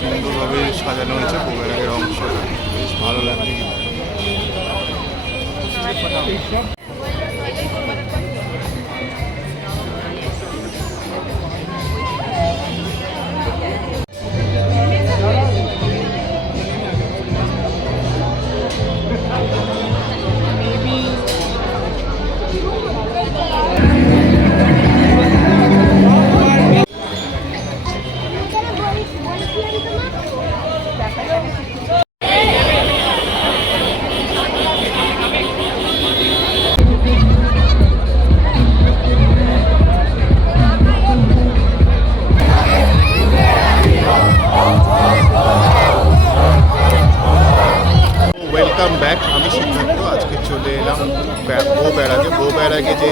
সুন্দরভাবে সাজানো হয়েছে বউবেড়াগের অংশটা, বেশ ভালো লাগছে কিন্তু। ওয়েলকাম ব্যাক, আমি সিদ্ধার্থ। আজকে চলে এলাম বউবেড়াগে যে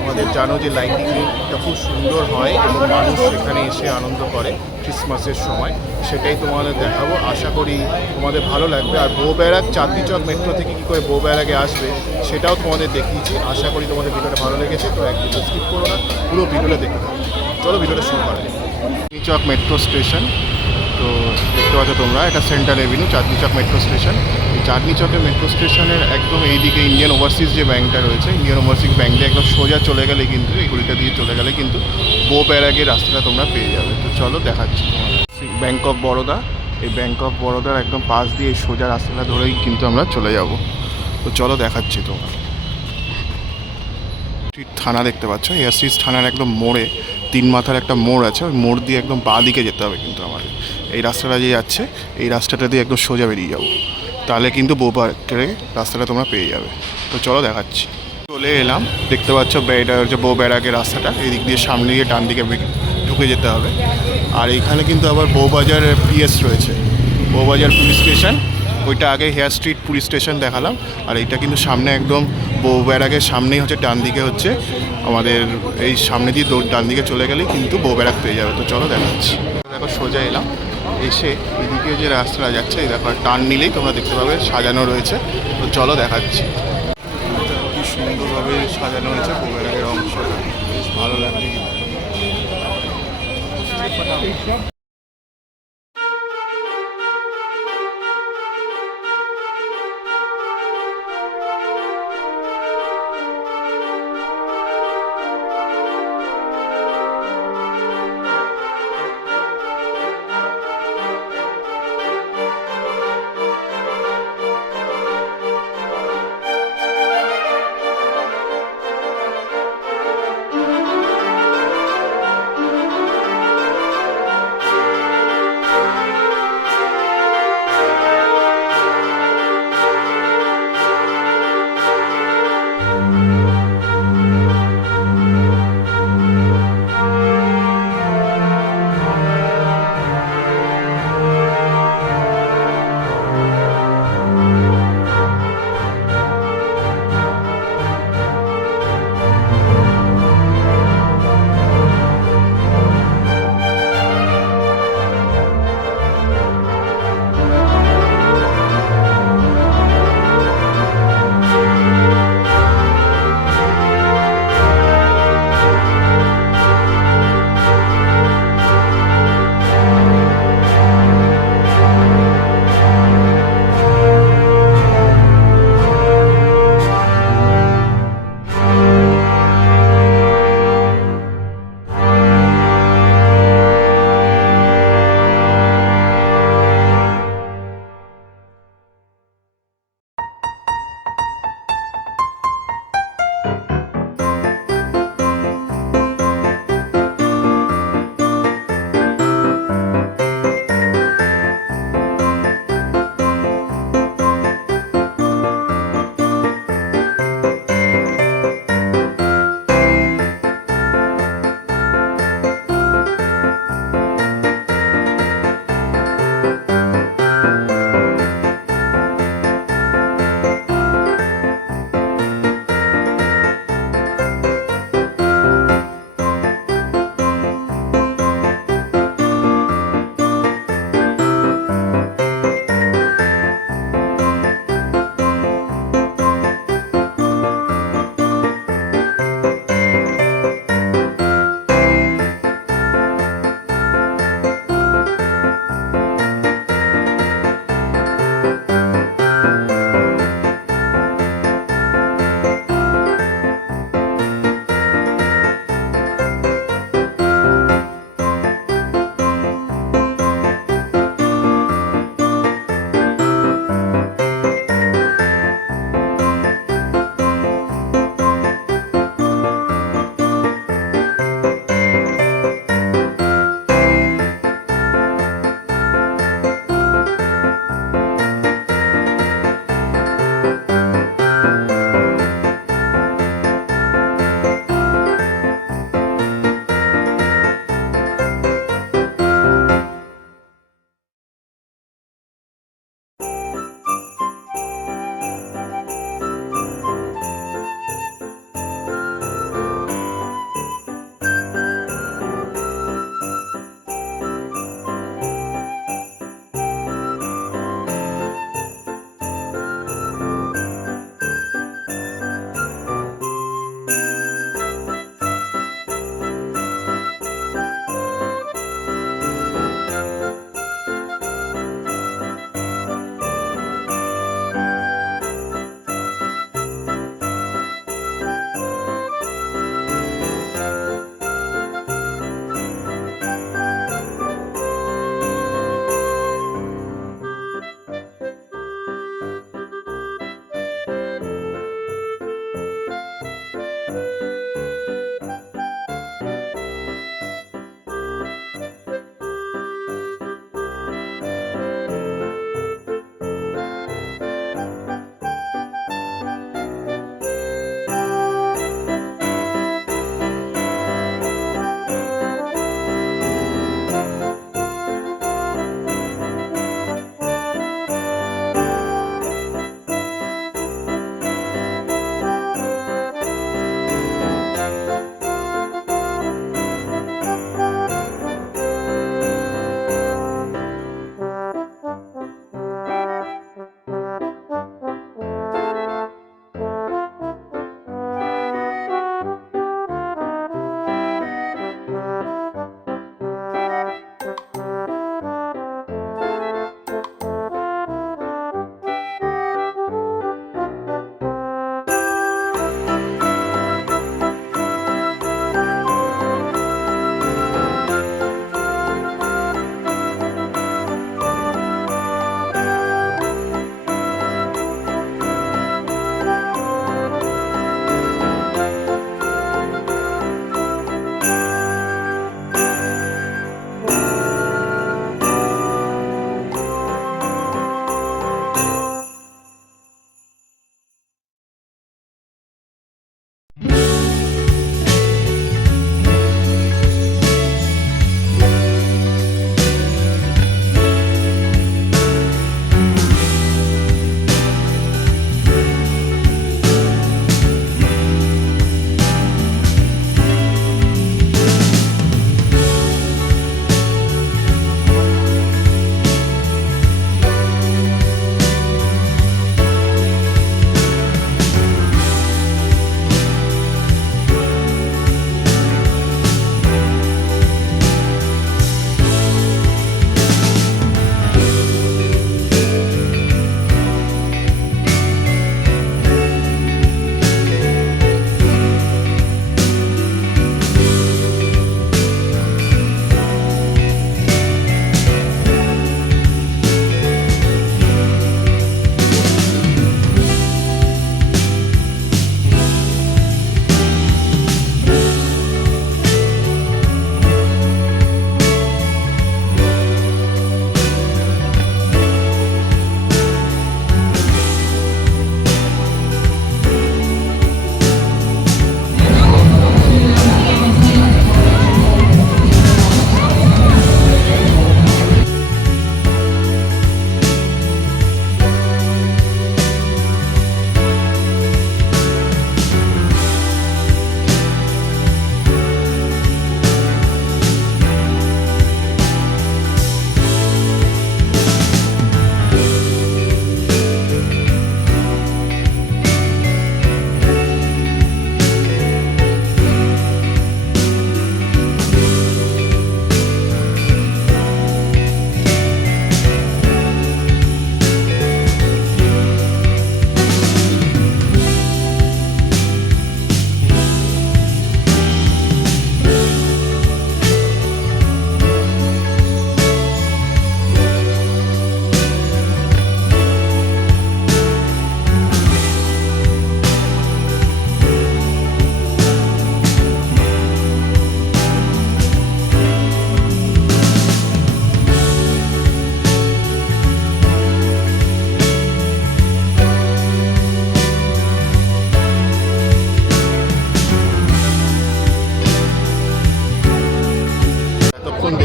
আমাদের জানো যে লাইটিংটা খুব সুন্দর হয় এবং মানুষ সেখানে এসে আনন্দ করে ক্রিসমাসের সময়, সেটাই তোমাদের দেখাবো। আশা করি তোমাদের ভালো লাগবে। আর বউবেড়াগ চাঁদনি চক মেট্রো থেকে কী করে বউবেড়াগে আসবে সেটাও তোমাদের দেখিয়েছি। আশা করি তোমাদের ভিডিওটা ভালো লেগেছে, তো এক ভিডিও স্কিপ করো না, পুরো ভিডিওটা দেখতে থাকো। চলো ভিডিওটা শুরু করা যায়। চাঁদনি চক মেট্রো স্টেশন, তো দেখতে পাচ্ছ তোমরা, এটা central Avenue Chandni Chowk metro station. এই চাঁদনি চকের মেট্রো স্টেশনের একদম এইদিকে ইন্ডিয়ান ওভারসিজ যে ব্যাঙ্কটা রয়েছে, ইন্ডিয়ান ওভারসিজ ব্যাঙ্ক দিয়ে একদম সোজা চলে গেলে কিন্তু, এই গলিটা দিয়ে চলে গেলে কিন্তু বউবেড়াগের রাস্তাটা তোমরা পেয়ে যাবে। তো চলো দেখাচ্ছি তোমাদের। ব্যাঙ্ক অফ বরোদা, এই ব্যাঙ্ক অফ বরোদার একদম পাশ দিয়ে এই সোজা রাস্তাটা ধরেই কিন্তু আমরা চলে যাব। তো চলো দেখাচ্ছি তোমার। থানা দেখতে পাচ্ছ, এয়ারস্ট্রিট থানার একদম মোড়ে তিন মাথার একটা মোড় আছে, ওই মোড় দিয়ে একদম বাঁ দিকে যেতে হবে কিন্তু আমাদের। এই রাস্তাটা যে যাচ্ছে, এই রাস্তাটা দিয়ে একদম সোজা বেরিয়ে যাবো, তাহলে কিন্তু বউবেড়াগের রাস্তাটা তোমরা পেয়ে যাবে। তো চলো দেখাচ্ছি। চলে এলাম, দেখতে পাচ্ছ এটা হচ্ছে বউবেড়াগের রাস্তাটা। এই দিক দিয়ে সামনে দিয়ে ডান দিকে ঢুকে যেতে হবে। আর এইখানে কিন্তু আবার বউবাজার পিএস রয়েছে, বউবাজার পুলিশ স্টেশন। ওইটা আগে হেয়ার স্ট্রিট পুলিশ স্টেশন দেখালাম, আর এইটা কিন্তু সামনে একদম বউবেড়াগের সামনেই হচ্ছে, ডান দিকে হচ্ছে আমাদের, এই সামনে দিয়ে ডান দিকে চলে গেলেই কিন্তু বউবেড়াগ পেয়ে যাবে। তো চলো দেখাচ্ছি। দেখো সোজা এলাম, এসে এদিকে যে রাস্তাটা যাচ্ছে, এই দেখো টার্ন নিলেই তোমরা দেখতে পাবে সাজানো রয়েছে। তো চলো দেখাচ্ছি। কি সুন্দরভাবে সাজানো হয়েছে বউবেড়াগের অংশটা, বেশ ভালো লাগছে কিন্তু।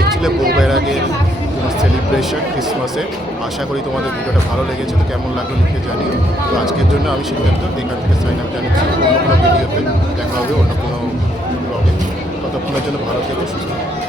দেখছিলে বউবেড়াগের সেলিব্রেশন ক্রিসমাসে। আশা করি তোমাদের ভিডিওটা ভালো লেগেছে, তো কেমন লাগলো লিখে জানিও। তো আজকের জন্য আমি সিদ্ধার্থ এখান থেকে সাইন আপ জানাচ্ছি। অন্য কোনো ভিডিওতে দেখা হবে, অন্য কোনো ব্লগে। ততক্ষণের জন্য ভালো থেকো, সুস্থ থেকো।